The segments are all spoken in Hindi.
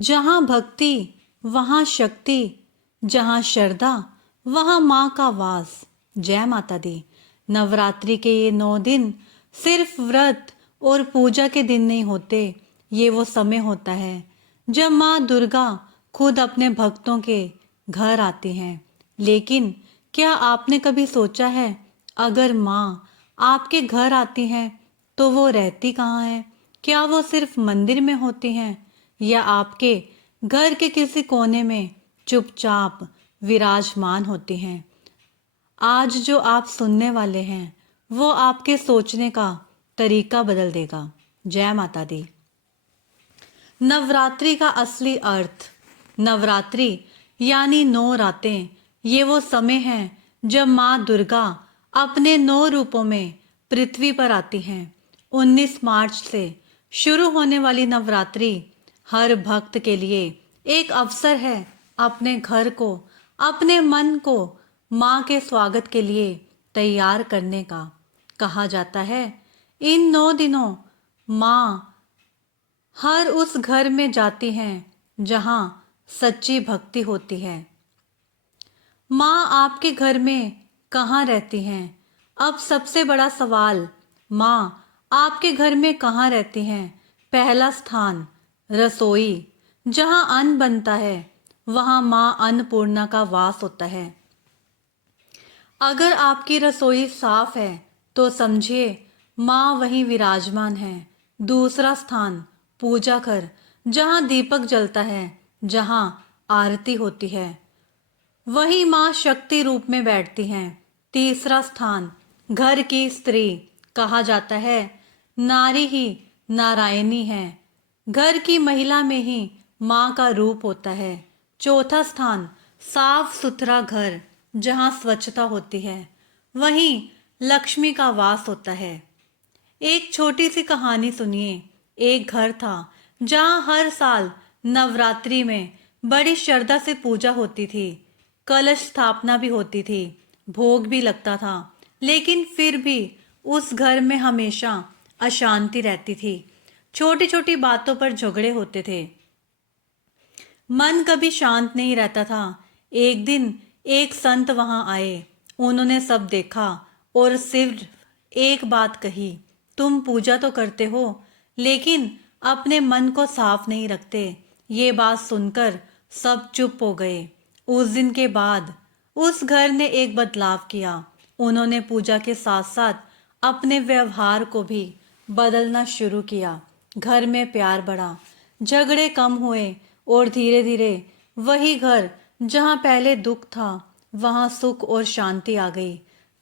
जहाँ भक्ति वहाँ शक्ति, जहाँ श्रद्धा वहाँ माँ का वास। जय माता दी। नवरात्रि के ये 9 दिन सिर्फ व्रत और पूजा के दिन नहीं होते, ये वो समय होता है जब माँ दुर्गा खुद अपने भक्तों के घर आती हैं। लेकिन क्या आपने कभी सोचा है, अगर माँ आपके घर आती हैं तो वो रहती कहाँ है? क्या वो सिर्फ मंदिर में होती हैं या आपके घर के किसी कोने में चुपचाप विराजमान होती हैं? आज जो आप सुनने वाले हैं वो आपके सोचने का तरीका बदल देगा। जय माता दी। नवरात्रि का असली अर्थ। नवरात्रि यानी 9 रातें। ये वो समय है जब माँ दुर्गा अपने 9 रूपों में पृथ्वी पर आती हैं। 19 मार्च से शुरू होने वाली नवरात्रि हर भक्त के लिए एक अवसर है अपने घर को, अपने मन को माँ के स्वागत के लिए तैयार करने का। कहा जाता है इन 9 दिनों माँ हर उस घर में जाती हैं जहाँ सच्ची भक्ति होती है। माँ आपके घर में कहाँ रहती हैं? अब सबसे बड़ा सवाल, माँ आपके घर में कहाँ रहती हैं? पहला स्थान रसोई। जहाँ अन्न बनता है वहाँ माँ अन्नपूर्णा का वास होता है। अगर आपकी रसोई साफ है तो समझिए माँ वहीं विराजमान है। दूसरा स्थान पूजा घर, जहाँ दीपक जलता है, जहाँ आरती होती है, वहीं माँ शक्ति रूप में बैठती हैं। तीसरा स्थान घर की स्त्री। कहा जाता है नारी ही नारायणी है। घर की महिला में ही माँ का रूप होता है। चौथा स्थान साफ सुथरा घर, जहाँ स्वच्छता होती है, वहीं लक्ष्मी का वास होता है। एक छोटी सी कहानी सुनिए। एक घर था जहाँ हर साल नवरात्रि में बड़ी श्रद्धा से पूजा होती थी, कलश स्थापना भी होती थी, भोग भी लगता था। लेकिन फिर भी उस घर में हमेशा अशांति रहती थी। छोटी छोटी बातों पर झगड़े होते थे, मन कभी शांत नहीं रहता था। एक दिन एक संत वहां आए। उन्होंने सब देखा और सिर्फ एक बात कही, तुम पूजा तो करते हो लेकिन अपने मन को साफ नहीं रखते। ये बात सुनकर सब चुप हो गए। उस दिन के बाद उस घर ने एक बदलाव किया। उन्होंने पूजा के साथ साथ अपने व्यवहार को भी बदलना शुरू किया। घर में प्यार बढ़ा, झगड़े कम हुए और धीरे धीरे वही घर जहाँ पहले दुख था वहाँ सुख और शांति आ गई।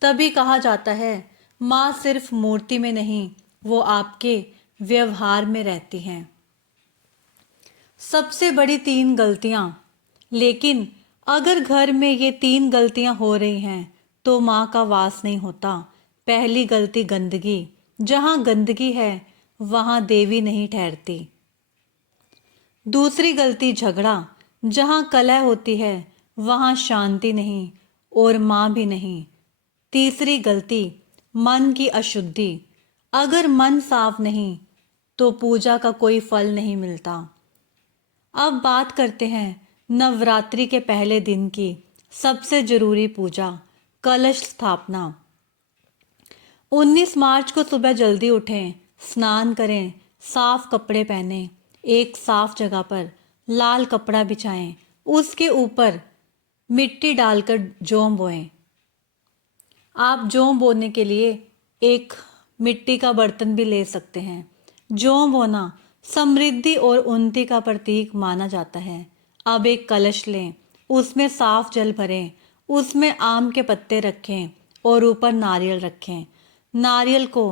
तभी कहा जाता है माँ सिर्फ मूर्ति में नहीं, वो आपके व्यवहार में रहती हैं। सबसे बड़ी 3 गलतियाँ। लेकिन अगर घर में ये 3 गलतियाँ हो रही हैं तो माँ का वास नहीं होता। पहली गलती गंदगी। जहाँ गंदगी है वहाँ देवी नहीं ठहरती। दूसरी गलती झगड़ा। जहाँ कलह होती है वहाँ शांति नहीं और माँ भी नहीं। तीसरी गलती मन की अशुद्धि। अगर मन साफ नहीं तो पूजा का कोई फल नहीं मिलता। अब बात करते हैं नवरात्रि के पहले दिन की सबसे जरूरी पूजा, कलश स्थापना। 19 मार्च को सुबह जल्दी उठें, स्नान करें, साफ कपड़े पहनें, एक साफ जगह पर लाल कपड़ा बिछाएं, उसके ऊपर मिट्टी डालकर जौ बोएं। आप जौ बोने के लिए एक मिट्टी का बर्तन भी ले सकते हैं। जौ बोना समृद्धि और उन्नति का प्रतीक माना जाता है। अब एक कलश लें, उसमें साफ जल भरें, उसमें आम के पत्ते रखें और ऊपर नारियल रखें। नारियल को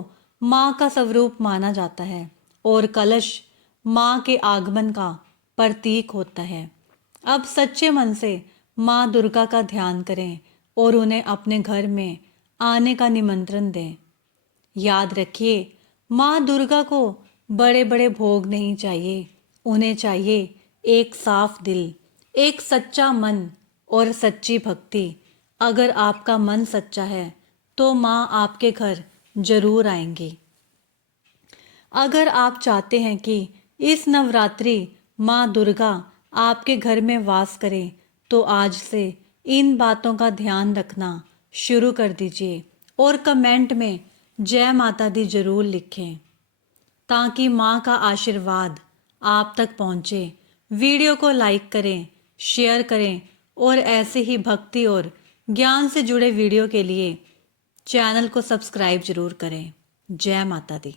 माँ का स्वरूप माना जाता है और कलश माँ के आगमन का प्रतीक होता है। अब सच्चे मन से माँ दुर्गा का ध्यान करें और उन्हें अपने घर में आने का निमंत्रण दें। याद रखिए माँ दुर्गा को बड़े बड़े भोग नहीं चाहिए, उन्हें चाहिए एक साफ दिल, एक सच्चा मन और सच्ची भक्ति। अगर आपका मन सच्चा है तो माँ आपके घर जरूर आएंगी। अगर आप चाहते हैं कि इस नवरात्रि माँ दुर्गा आपके घर में वास करें तो आज से इन बातों का ध्यान रखना शुरू कर दीजिए और कमेंट में जय माता दी जरूर लिखें ताकि माँ का आशीर्वाद आप तक पहुँचे। वीडियो को लाइक करें, शेयर करें और ऐसे ही भक्ति और ज्ञान से जुड़े वीडियो के लिए चैनल को सब्सक्राइब जरूर करें। जय माता दी।